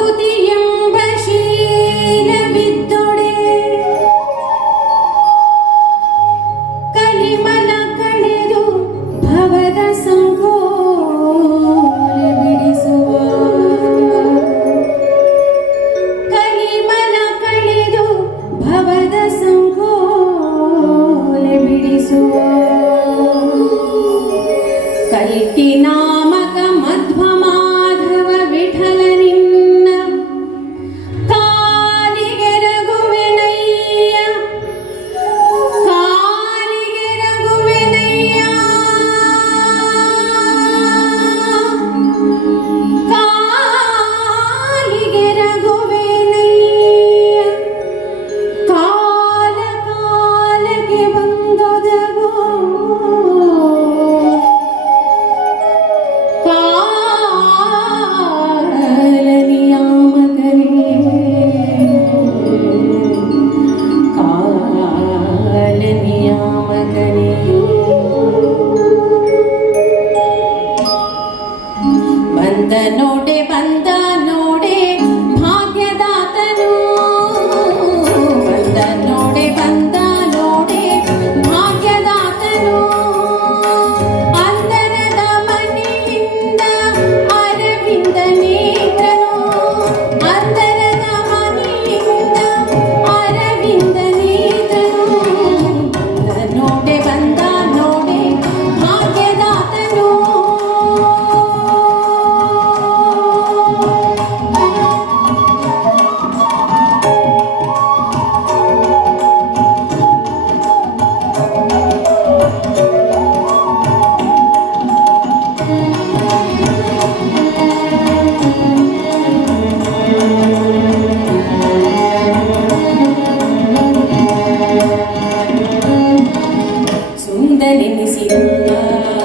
Saluti the note. நினைசிடும்